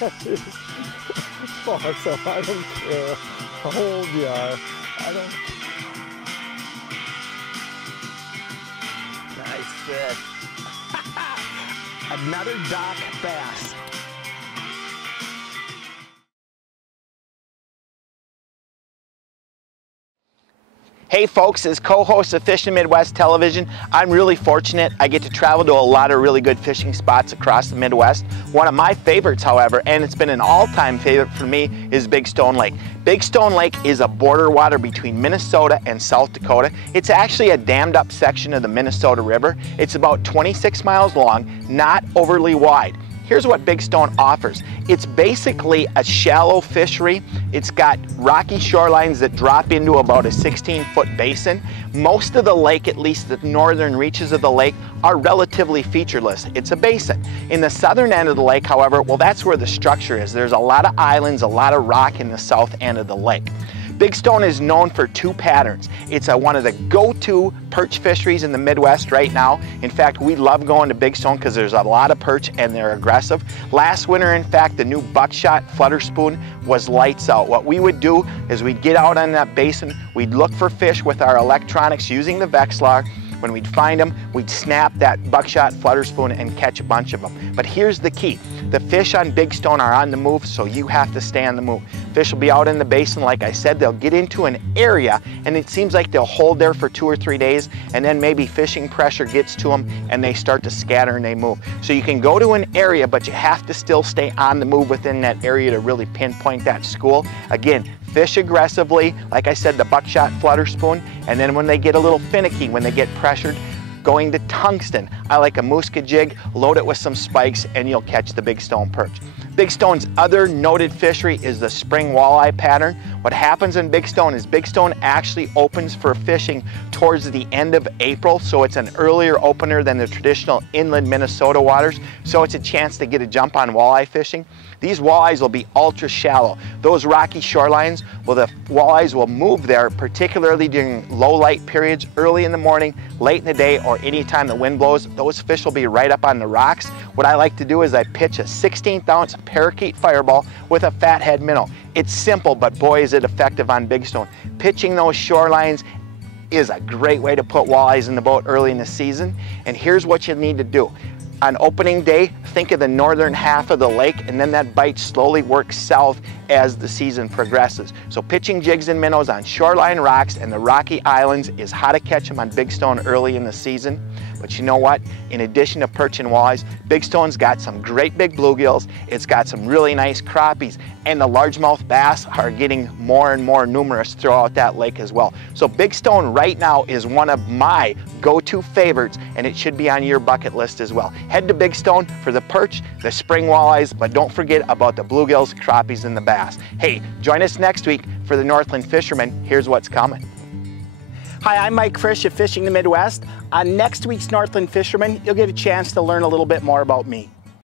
Awesome. I don't care how old you are. I don't. Nice fish. Another dock bass. Hey folks, as co-host of Fishing Midwest Television, I'm really fortunate. I get to travel to a lot of really good fishing spots across the Midwest. One of my favorites, however, and it's been an all-time favorite for me, is Big Stone Lake. Big Stone Lake is a border water between Minnesota and South Dakota. It's actually a dammed up section of the Minnesota River. It's about 26 miles long, not overly wide. Here's what Big Stone offers. It's basically a shallow fishery. It's got rocky shorelines that drop into about a 16-foot basin. Most of the lake, at least the northern reaches of the lake, are relatively featureless. It's a basin. In the southern end of the lake, however, well, that's where the structure is. There's a lot of islands, a lot of rock in the south end of the lake. Big Stone is known for two patterns. It's one of the go-to perch fisheries in the Midwest right now. In fact, we love going to Big Stone because there's a lot of perch and they're aggressive. Last winter, in fact, the new buckshot flutter spoon was lights out. What we would do is we'd get out on that basin, we'd look for fish with our electronics using the Vexilar. When we'd find them, we'd snap that buckshot flutter spoon and catch a bunch of them. But here's the key. The fish on Big Stone are on the move, so you have to stay on the move. Fish will be out in the basin, like I said. They'll get into an area, and it seems like they'll hold there for 2 or 3 days, and then maybe fishing pressure gets to them, and they start to scatter and they move. So you can go to an area, but you have to still stay on the move within that area to really pinpoint that school. Again, fish aggressively, like I said, the buckshot flutter spoon, and then when they get a little finicky, when they get pressured, going to tungsten. I like a Musca jig, load it with some spikes, and you'll catch the Big Stone perch. Big Stone's other noted fishery is the spring walleye pattern. What happens in Big Stone is Big Stone actually opens for fishing towards the end of April, so it's an earlier opener than the traditional inland Minnesota waters, so it's a chance to get a jump on walleye fishing. These walleyes will be ultra shallow. Those rocky shorelines, well, the walleyes will move there, particularly during low light periods, early in the morning, late in the day, or anytime the wind blows. Those fish will be right up on the rocks. What I like to do is I pitch a 16th ounce parakeet fireball with a fathead minnow. It's simple, but boy is it effective on Big Stone. Pitching those shorelines is a great way to put walleyes in the boat early in the season. And here's what you need to do. On opening day, think of the northern half of the lake, and then that bite slowly works south as the season progresses. So pitching jigs and minnows on shoreline rocks and the rocky islands is how to catch them on Big Stone early in the season. But you know what? In addition to perch and walleyes, Big Stone's got some great big bluegills, it's got some really nice crappies, and the largemouth bass are getting more and more numerous throughout that lake as well. So Big Stone right now is one of my go-to favorites, and it should be on your bucket list as well. Head to Big Stone for the perch, the spring walleyes, but don't forget about the bluegills, crappies, and the bass. Hey, join us next week for the Northland Fisherman. Here's what's coming. Hi, I'm Mike Frisch of Fishing the Midwest. On next week's Northland Fisherman, you'll get a chance to learn a little bit more about me.